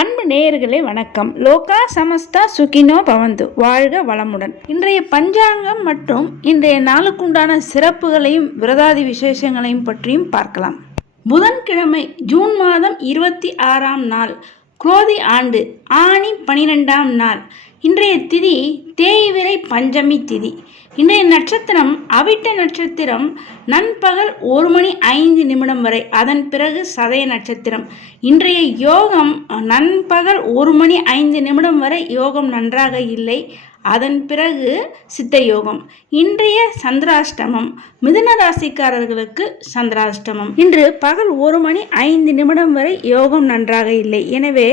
அன்பு நேயர்களே வணக்கம். லோகா சமஸ்தா சுகினோ பவந்து. வாழ்க வளமுடன். இன்றைய பஞ்சாங்கம் மற்றும் இன்றைய நாளுக்குண்டான சிறப்புகளையும் விரதாதி விசேஷங்களையும் பற்றியும் பார்க்கலாம். புதன்கிழமை ஜூன் மாதம் இருபத்தி ஆறாம் நாள். குரோதி ஆண்டு ஆணி பனிரெண்டாம் நாள். இன்றைய திதி தேய்விரை பஞ்சமி திதி. இன்றைய நட்சத்திரம் அவிட்ட நட்சத்திரம் நண்பகல் ஒரு மணி ஐந்து நிமிடம் வரை. அதன் பிறகு சதய நட்சத்திரம். இன்றைய யோகம் நண்பகல் ஒரு மணி ஐந்து நிமிடம் வரை. யோகம் நன்றாக இல்லை. அதன் பிறகு சித்த யோகம் இன்றைய சந்திராஷ்டமம். மிதுன ராசிக்காரர்களுக்கு சந்திராஷ்டமம். இன்று பகல் ஒரு மணி ஐந்து நிமிடம் வரை யோகம் நன்றாக இல்லை. எனவே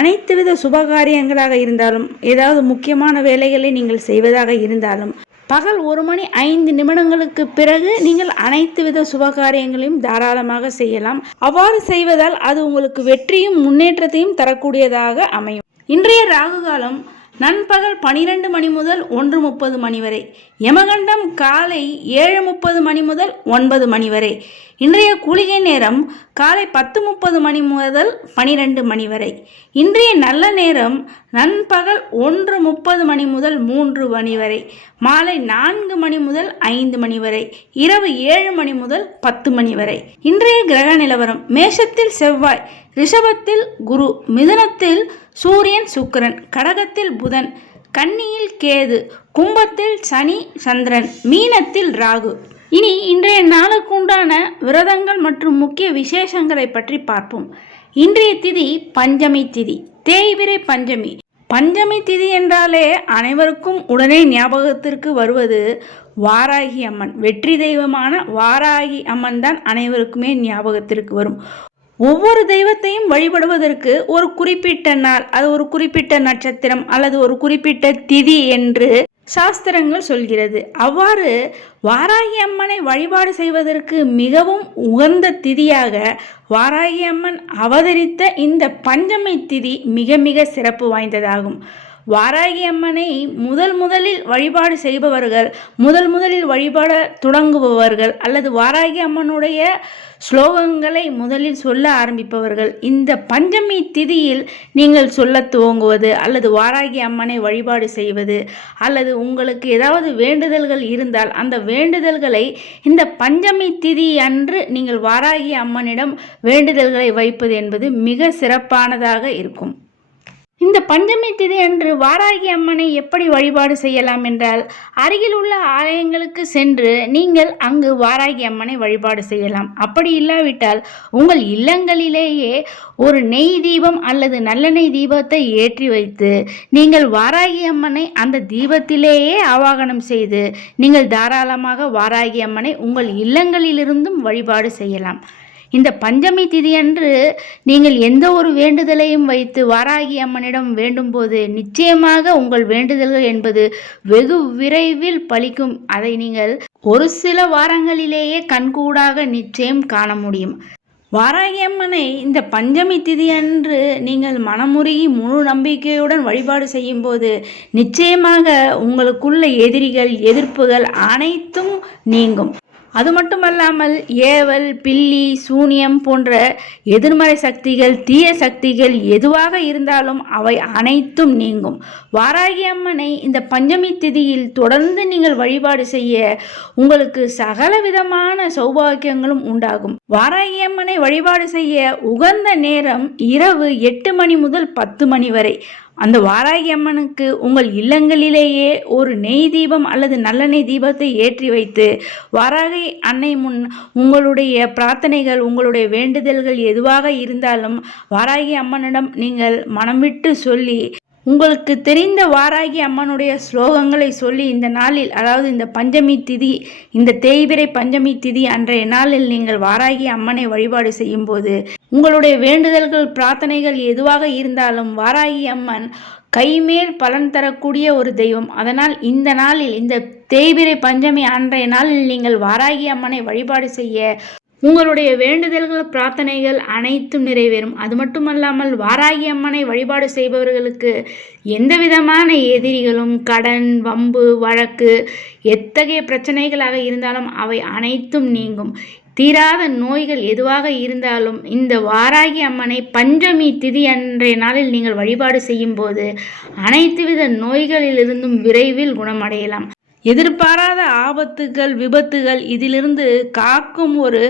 அனைத்து வித சுபகாரியங்களாக இருந்தாலும் ஏதாவது முக்கியமான வேலைகளை நீங்கள் செய்வதாக இருந்தாலும் பகல் ஒரு மணி ஐந்து நிமிடங்களுக்கு பிறகு நீங்கள் அனைத்து வித சுபகாரியங்களையும் தாராளமாக செய்யலாம். அவ்வாறு செய்வதால் அது உங்களுக்கு வெற்றியும் முன்னேற்றத்தையும் தரக்கூடியதாக அமையும். இன்றைய ராகு காலம் நண்பகல் பனிரெண்டு மணி முதல் ஒன்று முப்பது மணி வரை. யமகண்டம் காலை ஏழு முப்பது மணி முதல் ஒன்பது மணி வரை. இன்றைய குளிகை நேரம் காலை பத்து முப்பது மணி முதல் பனிரெண்டு மணி வரை. இன்றைய நல்ல நேரம் நண்பகல் ஒன்று முப்பது மணி முதல் மூன்று மணி வரை. மாலை நான்கு மணி முதல் ஐந்து மணி வரை. இரவு ஏழு மணி முதல் பத்து மணி வரை. இன்றைய கிரக நிலவரம் மேஷத்தில் செவ்வாய் ரிஷபத்தில் குரு மிதுனத்தில் சூரியன் சுக்கிரன் கடகத்தில் புதன் கன்னியில் கேது கும்பத்தில் சனி சந்திரன் மீனத்தில் ராகு. இனி இன்றைய நாளுக்குண்டான விரதங்கள் மற்றும் முக்கிய விசேஷங்களை பற்றி பார்ப்போம். இன்றைய திதி பஞ்சமி திதி. தேய்விரை பஞ்சமி. பஞ்சமி திதி என்றாலே அனைவருக்கும் உடனே ஞாபகத்திற்கு வருவது வாராகி அம்மன். வெற்றி தெய்வமான வாராகி அம்மன் தான் அனைவருக்குமே ஞாபகத்திற்கு வரும். ஒவ்வொரு தெய்வத்தையும் வழிபடுவதற்கு ஒரு குறிப்பிட்ட நாள் அது ஒரு குறிப்பிட்ட நட்சத்திரம் அல்லது ஒரு குறிப்பிட்ட திதி என்று சாஸ்திரங்கள் சொல்கிறது. அவ்வாறு வாராகி அம்மனை வழிபாடு செய்வதற்கு மிகவும் உகந்த திதியாக வாராகி அம்மன் அவதரித்த இந்த பஞ்சமி திதி மிக மிக சிறப்பு வாய்ந்ததாகும். வாராகி அம்மனை முதல் முதலில் வழிபாடு செய்பவர்கள் முதல் முதலில் வழிபாட தொடங்குபவர்கள் அல்லது வாராகி அம்மனுடைய ஸ்லோகங்களை முதலில் சொல்ல ஆரம்பிப்பவர்கள். இந்த பஞ்சமி திதியில் நீங்கள் சொல்ல துவங்குவது அல்லது வாராகி அம்மனை வழிபாடு செய்வது அல்லது உங்களுக்கு ஏதாவது வேண்டுதல்கள் இருந்தால் அந்த வேண்டுதல்களை இந்த பஞ்சமி திதி அன்று நீங்கள் வாராகி அம்மனிடம் வேண்டுதல்களை வைப்பது என்பது மிக சிறப்பானதாக இருக்கும். இந்த பஞ்சமி திதி அன்று வாராகி அம்மனை எப்படி வழிபாடு செய்யலாம் என்றால் அருகில் உள்ள ஆலயங்களுக்கு சென்று நீங்கள் அங்கு வாராகி அம்மனை வழிபாடு செய்யலாம். அப்படி இல்லாவிட்டால் உங்கள் இல்லங்களிலேயே ஒரு நெய் தீபம் அல்லது நல்லெண்ணெய் தீபத்தை ஏற்றி வைத்து நீங்கள் வாராகி அம்மனை அந்த தீபத்திலேயே ஆவாகனம் செய்து நீங்கள் தாராளமாக வாராகி அம்மனை உங்கள் இல்லங்களிலிருந்தும் வழிபாடு செய்யலாம். இந்த பஞ்சமி திதியன்று நீங்கள் எந்த ஒரு வேண்டுதலையும் வைத்து வாராகி அம்மனிடம் வேண்டும்போது நிச்சயமாக உங்கள் வேண்டுதல்கள் என்பது வெகு விரைவில் பலிக்கும் அதை நீங்கள் ஒரு சில வாரங்களிலேயே கண்கூடாக நிச்சயம் காண முடியும். வாராகி அம்மனை இந்த பஞ்சமி திதி அன்று நீங்கள் மனமுருகி முழு நம்பிக்கையுடன் வழிபாடு செய்யும்போது நிச்சயமாக உங்களுக்குள்ள எதிரிகள் எதிர்ப்புகள் அனைத்தும் நீங்கும். அது மட்டுமல்லாமல் ஏவல் பில்லி சூனியம் போன்ற எதிர்மறை சக்திகள் தீய சக்திகள் எதுவாக இருந்தாலும் அவை அனைத்தும் நீங்கும். வாராகி அம்மனை இந்த பஞ்சமி திதியில் தொடர்ந்து நீங்கள் வழிபாடு செய்ய உங்களுக்கு சகல விதமான சௌபாகியங்களும் உண்டாகும். வாராகி அம்மனை வழிபாடு செய்ய உகந்த நேரம் இரவு எட்டு மணி முதல் பத்து மணி வரை. அந்த வாராகி அம்மனுக்கு உங்கள் இல்லங்களிலேயே ஒரு நெய் தீபம் அல்லது நல்லெண்ணெய் தீபத்தை ஏற்றி வைத்து வாராகி அன்னை முன் உங்களுடைய பிரார்த்தனைகள் உங்களுடைய வேண்டுதல்கள் எதுவாக இருந்தாலும் வாராகி அம்மனிடம் நீங்கள் மனம் விட்டு சொல்லி உங்களுக்கு தெரிந்த வாராகி அம்மனுடைய ஸ்லோகங்களை சொல்லி இந்த நாளில் அதாவது இந்த பஞ்சமி திதி இந்த தேய்பிரை பஞ்சமி திதி அன்றைய நாளில் நீங்கள் வாராகி அம்மனை வழிபாடு செய்யும்போது உங்களுடைய வேண்டுதல்கள் பிரார்த்தனைகள் எதுவாக இருந்தாலும் வாராகி அம்மன் கைமேல் பலன் தரக்கூடிய ஒரு தெய்வம். அதனால் இந்த நாளில் இந்த தேய்பிரை பஞ்சமி அன்றைய நாளில் நீங்கள் வாராகி அம்மனை வழிபாடு செய்ய உங்களுடைய வேண்டுதல்கள் பிரார்த்தனைகள் அனைத்தும் நிறைவேறும். அது மட்டுமல்லாமல் வாராகி அம்மனை வழிபாடு செய்பவர்களுக்கு எந்த விதமான எதிரிகளும் கடன் வம்பு வழக்கு எத்தகைய பிரச்சனைகளாக இருந்தாலும் அவை அனைத்தும் நீங்கும். தீராத நோய்கள் எதுவாக இருந்தாலும் இந்த வாராகி அம்மனை பஞ்சமி திதி அன்றைய நாளில் நீங்கள் வழிபாடு செய்யும் போது அனைத்து வித நோய்களிலிருந்தும் விரைவில் குணமடையலாம். எதிர்பாராத ஆபத்துகள் விபத்துகள் இதிலிருந்து காக்கும் ஒரு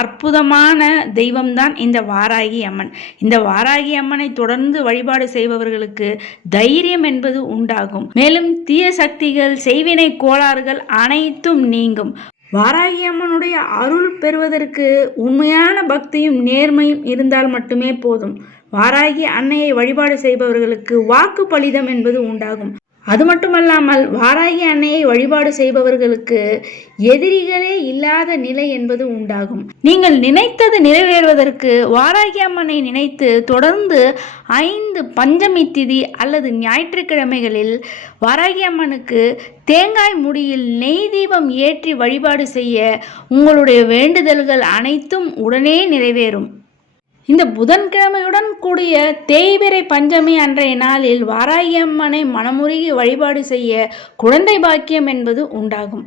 அற்புதமான தெய்வம்தான் இந்த வாராகி அம்மன். இந்த வாராகி அம்மனை தொடர்ந்து வழிபாடு செய்பவர்களுக்கு தைரியம் என்பது உண்டாகும். மேலும் தீய சக்திகள் செய்வினை கோளாறுகள் அனைத்தும் நீங்கும். வாராகி அம்மனுடைய அருள் பெறுவதற்கு உண்மையான பக்தியும் நேர்மையும் இருந்தால் மட்டுமே போதும். வாராகி அன்னையை வழிபாடு செய்பவர்களுக்கு வாக்கு பலிதம் என்பது உண்டாகும். அது மட்டுமல்லாமல் வாராகி அன்னையை வழிபாடு செய்பவர்களுக்கு எதிரிகளே இல்லாத நிலை என்பது உண்டாகும். நீங்கள் நினைத்தது நிறைவேறுவதற்கு வாராகி அம்மனை நினைத்து தொடர்ந்து ஐந்து பஞ்சமி திதி அல்லது ஞாயிற்றுக்கிழமைகளில் வாராகி அம்மனுக்கு தேங்காய் முடியில் நெய் தீபம் ஏற்றி வழிபாடு செய்ய உங்களுடைய வேண்டுதல்கள் அனைத்தும் உடனே நிறைவேறும். இந்த புதன்கிழமையுடன் கூடிய தேய்பிறை பஞ்சமி அன்றைய நாளில் வாராயம்மனை மனமுருகி வழிபாடு செய்ய குழந்தை பாக்கியம் என்பது உண்டாகும்.